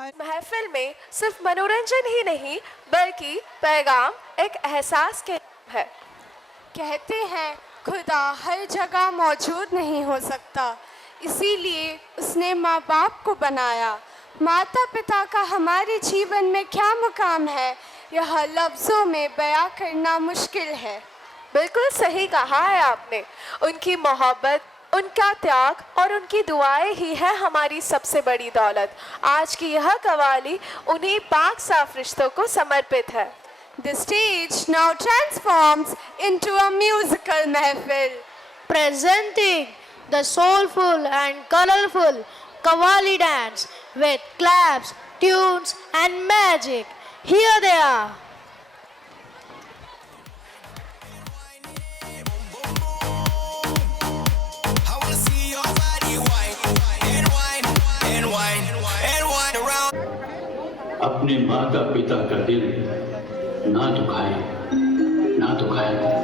महफिल में सिर्फ मनोरंजन ही नहीं बल्कि पैगाम एक एहसास के है। कहते हैं खुदा हर जगह मौजूद नहीं हो सकता, इसीलिए उसने माँ बाप को बनाया। माता पिता का हमारे जीवन में क्या मुकाम है, यह लफ्ज़ों में बयां करना मुश्किल है। बिल्कुल सही कहा है आपने। उनकी मोहब्बत, उनका त्याग और उनकी दुआएं ही है हमारी सबसे बड़ी दौलत। आज की यह कवाली उन्हीं पाक साफ रिश्तों को समर्पित है। The stage now transforms into a musical महफिल, presenting the soulful and colorful Qawwali dance with claps, tunes and magic. Here they are. अपने माता पिता का दिल ना दुखाए, ना दुखाए।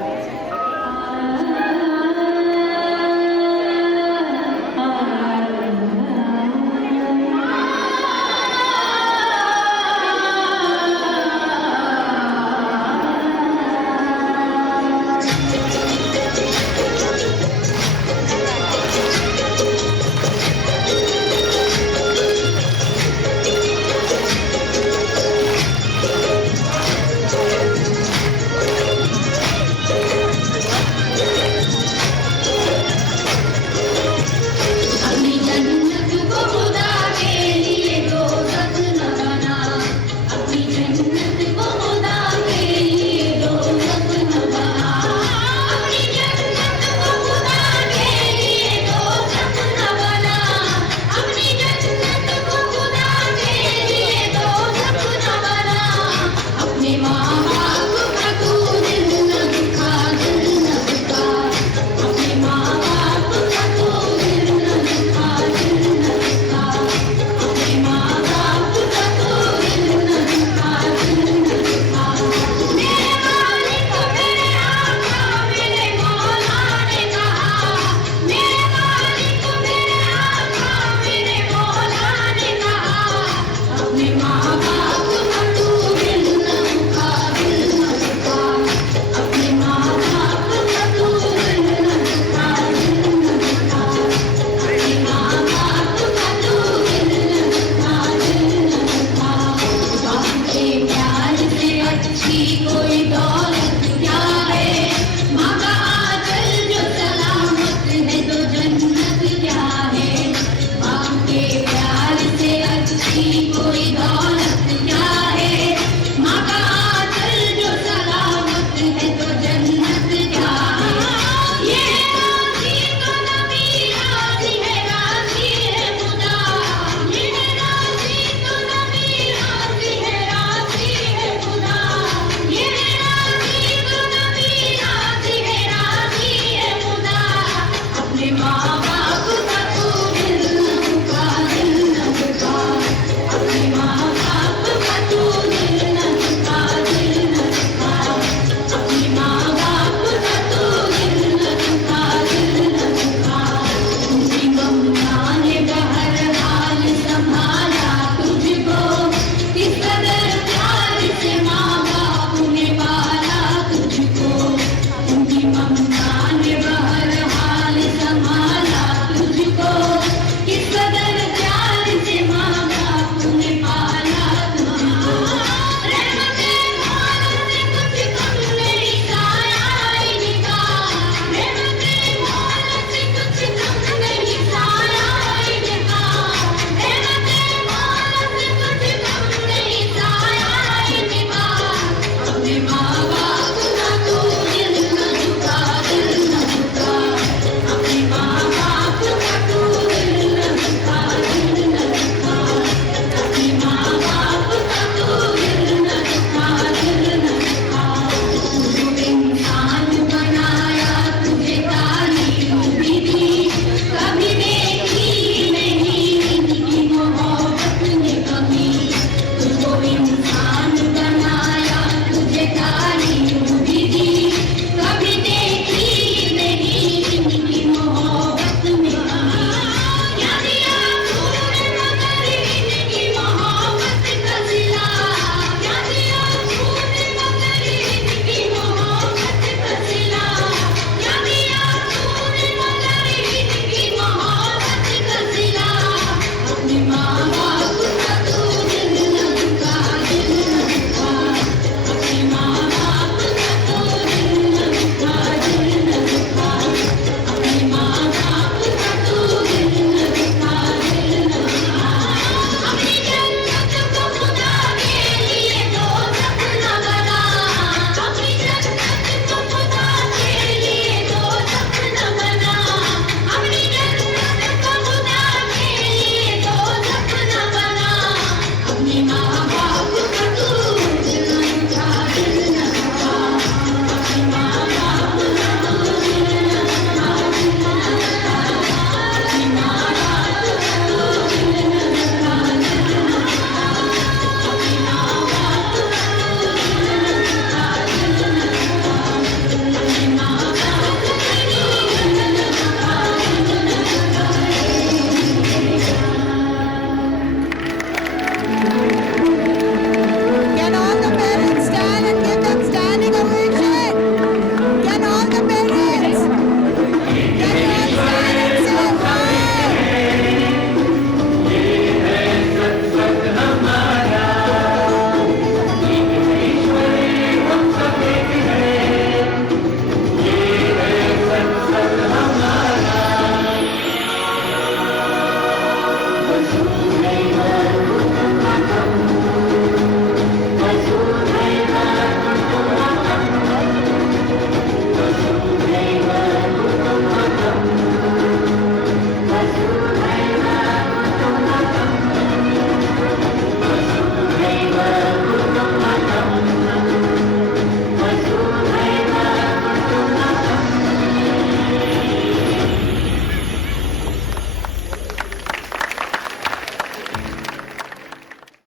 कोई